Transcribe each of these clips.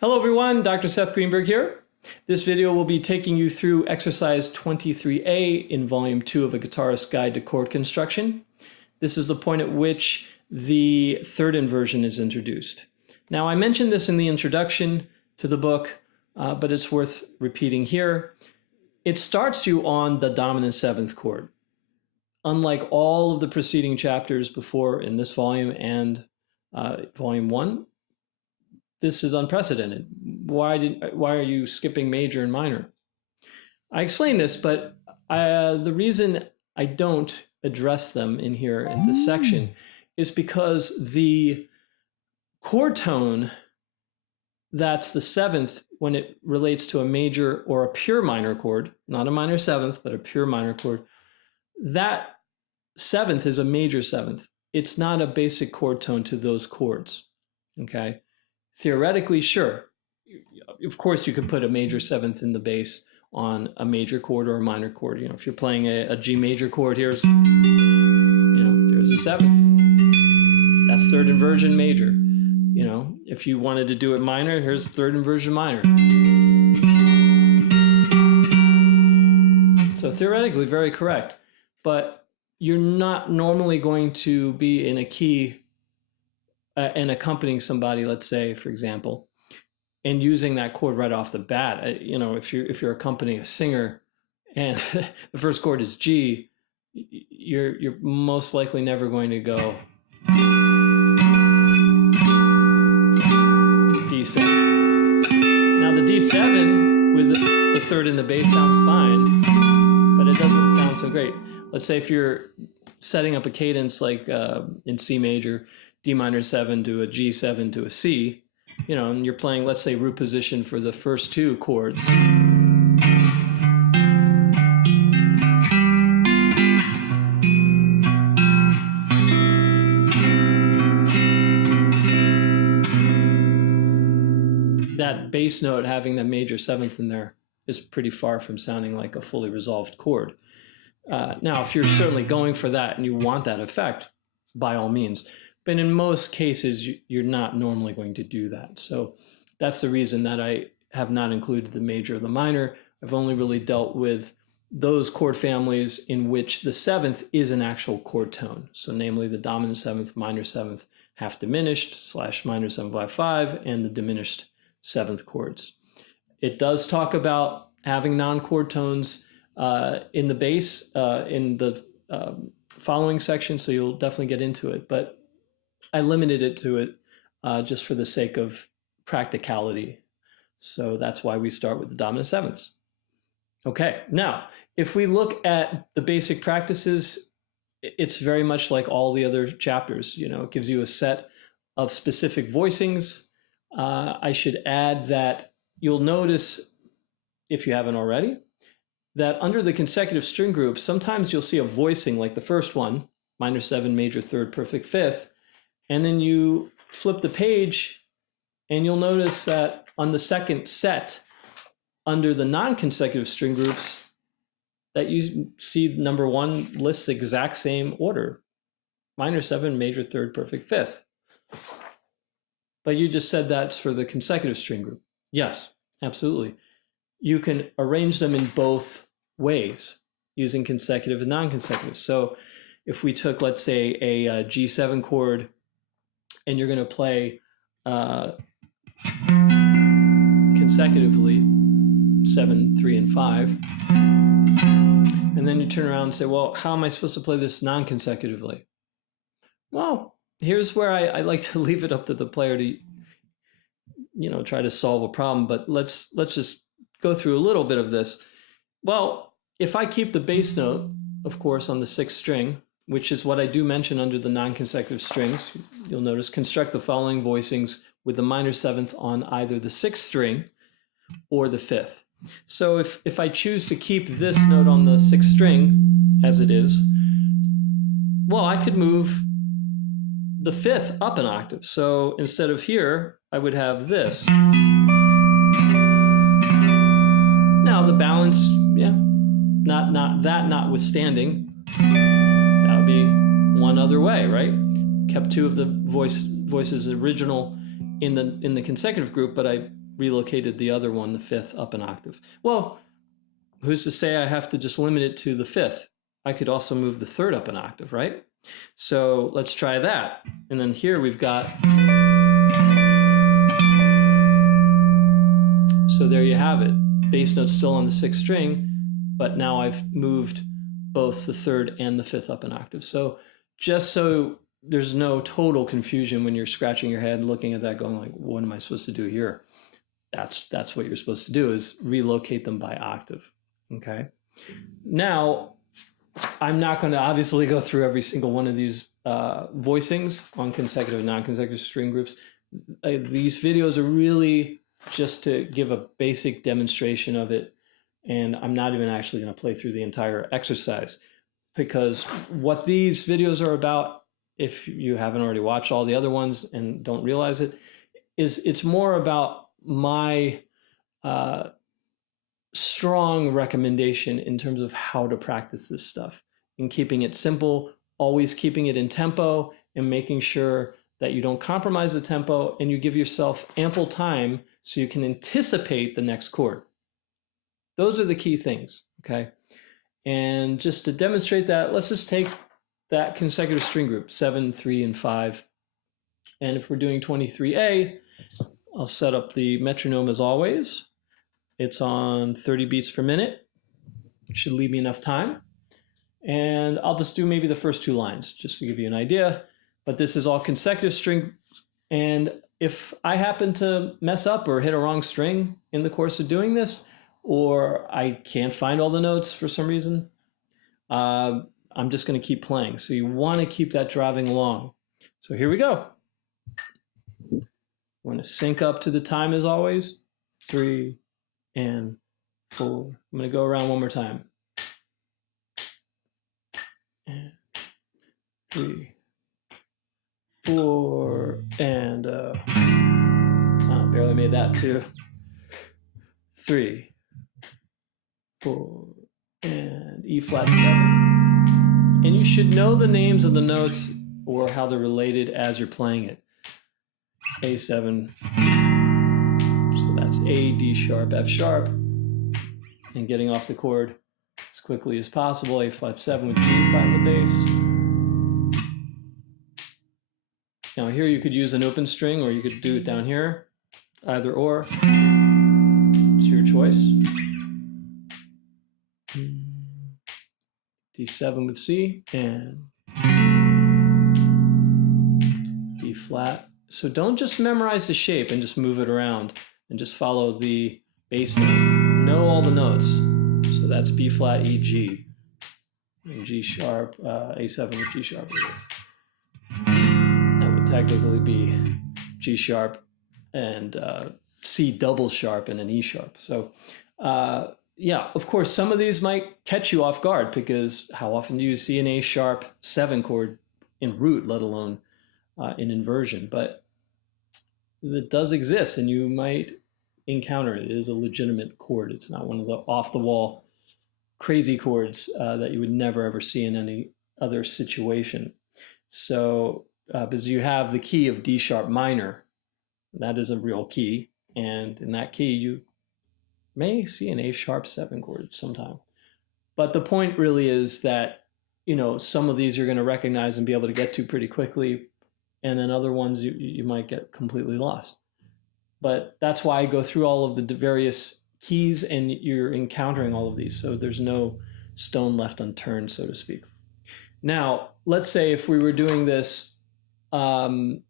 Hello everyone, Dr. Seth Greenberg here. This video will be taking you through exercise 23A in volume 2 of A Guitarist's Guide to Chord Construction. This is the point at which the third inversion is introduced. Now, I mentioned this in the introduction to the book, but it's worth repeating here. It starts you on the dominant seventh chord. Unlike all of the preceding chapters before in this volume and volume 1, this is unprecedented. Why are you skipping major and minor? I explained this, but the reason I don't address them in here in this section is because the chord tone that's the seventh when it relates to a major or a pure minor chord, not a minor seventh, but a pure minor chord, that seventh is a major seventh. It's not a basic chord tone to those chords, okay? Theoretically, sure. Of course, you could put a major seventh in the bass on a major chord or a minor chord. You know, if you're playing a G major chord, here's a seventh. That's third inversion major. You know, if you wanted to do it minor, here's third inversion minor. So theoretically, very correct. But you're not normally going to be in a key and accompanying somebody, let's say, for example, and using that chord right off the bat. You know, if you're accompanying a singer and the first chord is G, you're most likely never going to go D7. Now the D7 with the third in the bass sounds fine, but it doesn't sound so great. Let's say if you're setting up a cadence like in C major, D minor 7 to a G7 to a C, you know, and you're playing, let's say, root position for the first two chords. That bass note having that major seventh in there is pretty far from sounding like a fully resolved chord. Now, if you're certainly going for that and you want that effect, by all means. But in most cases, you're not normally going to do that. So that's the reason that I have not included the major or the minor. I've only really dealt with those chord families in which the seventh is an actual chord tone. So namely the dominant seventh, minor seventh, half diminished / minor 7/5, and the diminished seventh chords. It does talk about having non-chord tones in the bass in the following section, so you'll definitely get into it. But I limited it to it just for the sake of practicality. So that's why we start with the dominant sevenths. Okay, now, if we look at the basic practices, it's very much like all the other chapters. You know, it gives you a set of specific voicings. I should add that you'll notice, if you haven't already, that under the consecutive string group, sometimes you'll see a voicing like the first one, minor 7, major 3rd, perfect 5th, and then you flip the page and you'll notice that on the second set, under the non-consecutive string groups, that you see number 1 lists the exact same order, minor 7, major 3rd, perfect 5th. But you just said that's for the consecutive string group. Yes, absolutely. You can arrange them in both ways using consecutive and non-consecutive. So if we took, let's say, a G7 chord and you're going to play consecutively 7, 3, and 5, and then you turn around and say, well, how am I supposed to play this non-consecutively? Well, here's where I like to leave it up to the player to, you know, try to solve a problem. But let's just go through a little bit of this. Well, if I keep the bass note, of course, on the 6th string, which is what I do mention under the non-consecutive strings, you'll notice construct the following voicings with the minor 7th on either the 6th string or the 5th. So if I choose to keep this note on the 6th string as it is, well, I could move the 5th up an octave. So instead of here, I would have this. Now the balance, yeah, notwithstanding, that would be one other way, right? Kept 2 of the voices original in the consecutive group, but I relocated the other one, the fifth, up an octave. Well, who's to say I have to just limit it to the fifth? I could also move the third up an octave, right? So let's try that. And then here we've got, so there you have it. Bass note's still on the sixth string, but now I've moved both the third and the fifth up an octave. So just so there's no total confusion when you're scratching your head and looking at that going like, what am I supposed to do here? That's what you're supposed to do, is relocate them by octave, okay? Now, I'm not going to obviously go through every single one of these voicings on consecutive and non-consecutive string groups. These videos are really just to give a basic demonstration of it, and I'm not even actually going to play through the entire exercise, because what these videos are about, if you haven't already watched all the other ones and don't realize it, is it's more about my strong recommendation in terms of how to practice this stuff, in keeping it simple, always keeping it in tempo, and making sure that you don't compromise the tempo and you give yourself ample time so you can anticipate the next chord. Those are the key things, okay? And just to demonstrate that, let's just take that consecutive string group, 7, 3, and 5. And if we're doing 23A, I'll set up the metronome as always. It's on 30 beats per minute. It should leave me enough time. And I'll just do maybe the first 2 lines just to give you an idea. But this is all consecutive string. And if I happen to mess up or hit a wrong string in the course of doing this, or I can't find all the notes for some reason, I'm just going to keep playing. So you want to keep that driving along. So here we go. We're going to sync up to the time as always. 3 and 4. I'm going to go around one more time. And 3, 4, and oh, barely made that too. 3, 4, and E flat 7. And you should know the names of the notes or how they're related as you're playing it. A7, so that's A, D sharp, F sharp, and getting off the chord as quickly as possible. A flat 7 with G flat in the bass. Now here you could use an open string, or you could do it down here, either or. It's your choice. D7 with C and B flat. So don't just memorize the shape and just move it around and just follow the bass note. Know all the notes. So that's B flat, E, G, and G sharp, A7 with G sharp. That would technically be G sharp and C double sharp and an E sharp. So yeah, of course, some of these might catch you off guard, because how often do you see an A sharp 7 chord in root, let alone in inversion? But it does exist, and you might encounter it. It is a legitimate chord. It's not one of the off-the-wall crazy chords that you would never ever see in any other situation. So because you have the key of D sharp minor, that is a real key, and in that key you may see an A sharp 7 chord sometime. But the point really is that, you know, some of these you're going to recognize and be able to get to pretty quickly, and then other ones you might get completely lost. But that's why I go through all of the various keys, and you're encountering all of these, so there's no stone left unturned, so to speak. Now, let's say if we were doing this and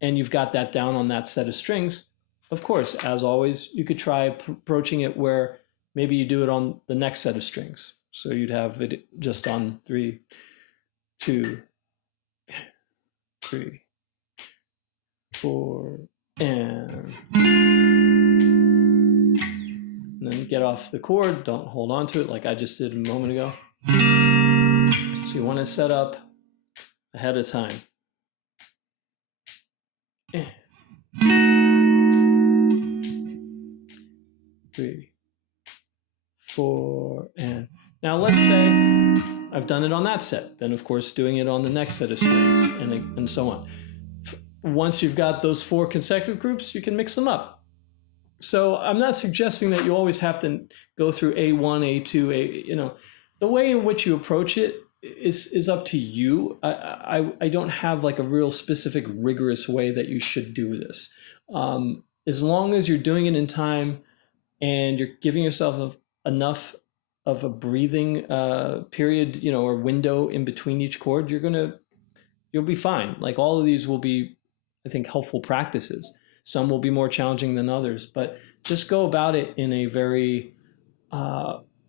you've got that down on that set of strings, of course, as always, you could try approaching it where maybe you do it on the next set of strings. So you'd have it just on 3, 2, 3, 4, and then get off the chord. Don't hold on to it like I just did a moment ago. So you want to set up ahead of time. 3, 4, and now let's say I've done it on that set. Then of course doing it on the next set of strings, and so on. Once you've got those 4 consecutive groups, you can mix them up. So I'm not suggesting that you always have to go through A1, A2, the way in which you approach it is up to you. I don't have like a real specific rigorous way that you should do this. As long as you're doing it in time and you're giving yourself enough of a breathing period, or window in between each chord, you'll be fine. Like all of these will be, I think, helpful practices. Some will be more challenging than others, but just go about it in a very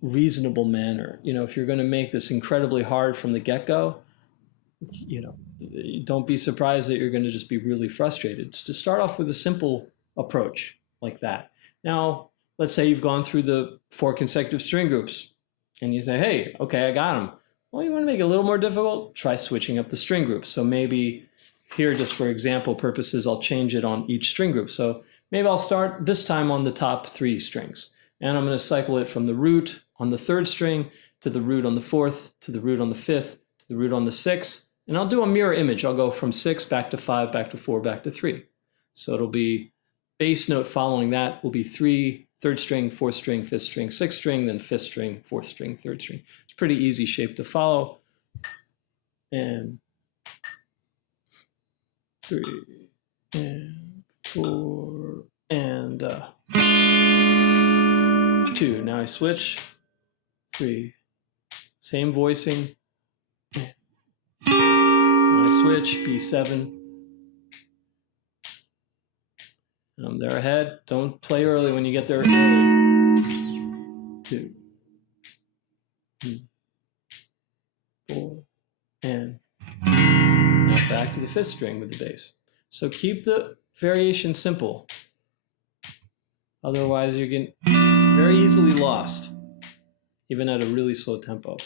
reasonable manner. If you're going to make this incredibly hard from the get-go, don't be surprised that you're going to just be really frustrated. To start off with a simple approach like that. Now, let's say you've gone through the 4 consecutive string groups and you say, hey, okay, I got them. Well, you want to make it a little more difficult? Try switching up the string groups. So maybe here, just for example purposes, I'll change it on each string group. So maybe I'll start this time on the top 3 strings. And I'm going to cycle it from the root on the 3rd string to the root on the 4th, to the root on the 5th, to the root on the 6th. And I'll do a mirror image. I'll go from 6 back to 5, back to 4, back to 3. So it'll be bass note following that will be 3, 3rd string, 4th string, 5th string, 6th string, then 5th string, 4th string, 3rd string. It's a pretty easy shape to follow. And 3 and 4 and 2. Now I switch. 3. Same voicing. And I switch. B7. And I'm there ahead. Don't play early when you get there early. 2, 3, 4, and now back to the 5th string with the bass. So keep the variation simple. Otherwise, you're getting very easily lost, even at a really slow tempo.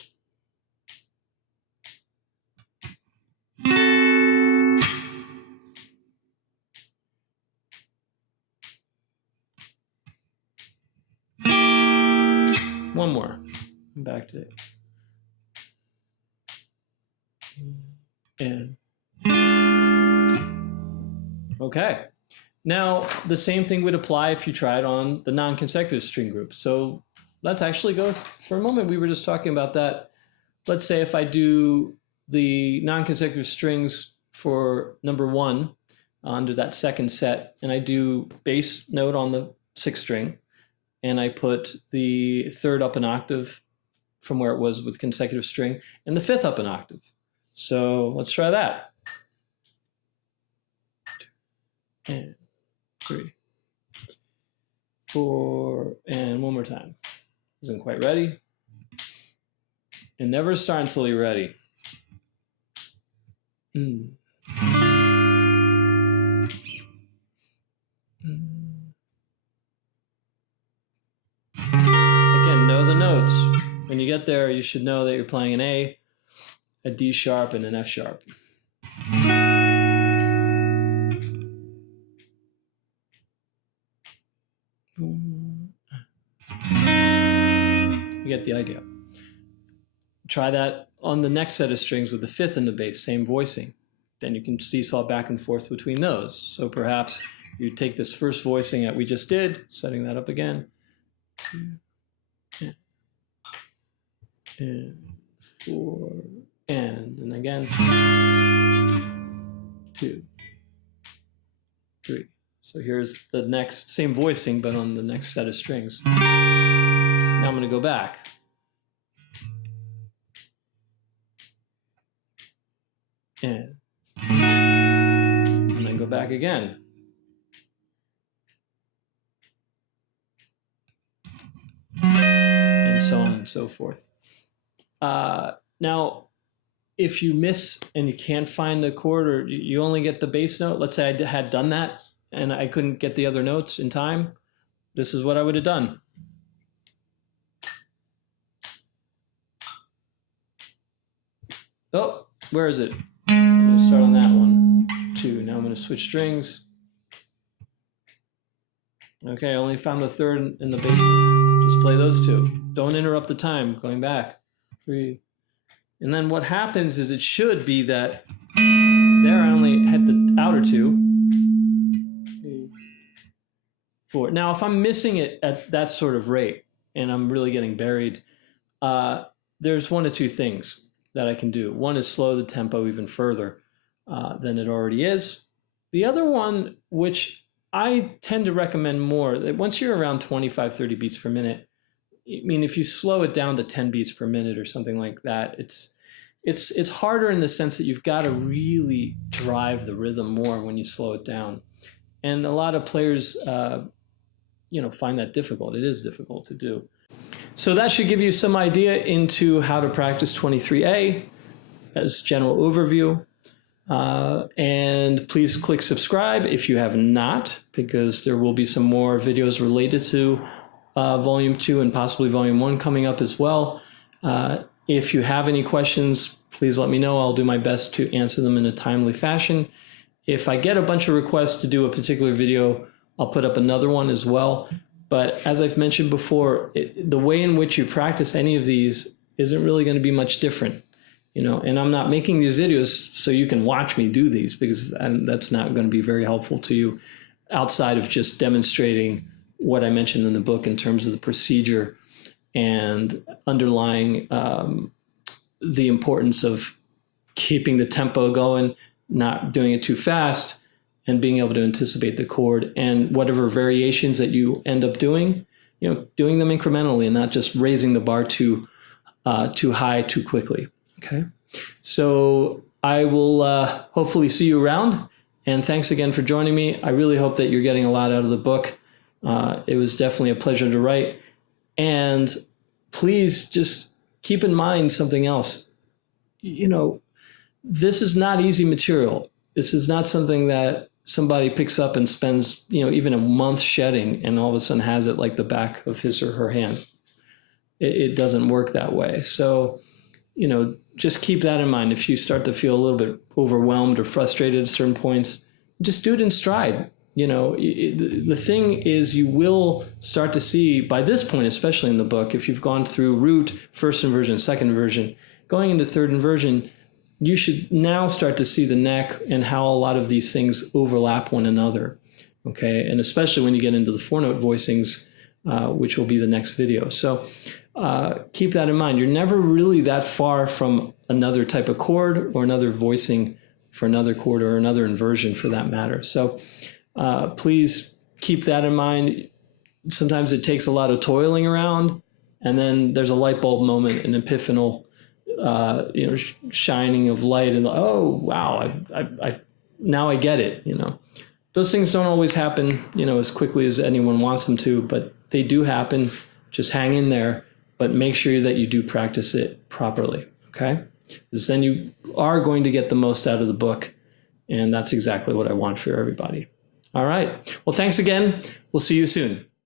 One more. Back to it. And okay. Now, the same thing would apply if you tried on the non-consecutive string group. So let's actually go for a moment. We were just talking about that. Let's say if I do the non-consecutive strings for number 1 under that 2nd set, and I do bass note on the 6th string, and I put the 3rd up an octave from where it was with consecutive string, and the 5th up an octave. So let's try that. 2, and 3, 4, and one more time. Isn't quite ready. And never start until you're ready. Again, know the notes. When you get there, you should know that you're playing an A, a D sharp, and an F sharp. You get the idea. Try that on the next set of strings with the 5th in the bass, same voicing. Then you can seesaw back and forth between those. So perhaps you take this first voicing that we just did, setting that up again. 2, and 4, and again. 2, 3. So here's the next, same voicing, but on the next set of strings. Now I'm going to go back. And then go back again. And so on and so forth. Now, if you miss and you can't find the chord, or you only get the bass note, let's say I had done that and I couldn't get the other notes in time, this is what I would have done. Oh, where is it? I'm going to start on that one. 2. Now I'm going to switch strings. Okay, I only found the 3rd in the bass. Just play those 2. Don't interrupt the time. Going back. 3. And then what happens is it should be that there I only hit the outer 2. 3. for. Now, if I'm missing it at that sort of rate and I'm really getting buried, there's one of two things that I can do. One is slow the tempo even further than it already is. The other one, which I tend to recommend more, that once you're around 25, 30 beats per minute, I mean, if you slow it down to 10 beats per minute or something like that, it's harder in the sense that you've got to really drive the rhythm more when you slow it down. And a lot of players, find that difficult. It is difficult to do. So that should give you some idea into how to practice 23A as general overview. And please click subscribe if you have not, because there will be some more videos related to Volume 2 and possibly Volume 1 coming up as well. If you have any questions, please let me know. I'll do my best to answer them in a timely fashion. If I get a bunch of requests to do a particular video, I'll put up another one as well. But as I've mentioned before, the way in which you practice any of these isn't really going to be much different. And I'm not making these videos so you can watch me do these, because that's not going to be very helpful to you outside of just demonstrating what I mentioned in the book in terms of the procedure and underlying the importance of keeping the tempo going, not doing it too fast, and being able to anticipate the chord and whatever variations that you end up doing, doing them incrementally and not just raising the bar too high too quickly. Okay, so I will hopefully see you around, and thanks again for joining me. I really hope that you're getting a lot out of the book. It was definitely a pleasure to write, and please just keep in mind something else. This is not easy material. This is not something that somebody picks up and spends, even a month shedding and all of a sudden has it like the back of his or her hand. It doesn't work that way. So, just keep that in mind. If you start to feel a little bit overwhelmed or frustrated at certain points, just do it in stride. The thing is, you will start to see by this point, especially in the book, if you've gone through root, first inversion, second inversion, going into third inversion, you should now start to see the neck and how a lot of these things overlap one another. Okay, and especially when you get into the 4-note voicings, which will be the next video. So keep that in mind. You're never really that far from another type of chord or another voicing for another chord or another inversion for that matter. So please keep that in mind. Sometimes it takes a lot of toiling around, and then there's a light bulb moment, an epiphanal shining of light, and oh wow, I now I get it. Those things don't always happen as quickly as anyone wants them to, but they do happen. Just hang in there, but make sure that you do practice it properly. Okay, because then you are going to get the most out of the book, and that's exactly what I want for everybody. All right, well, thanks again. We'll see you soon.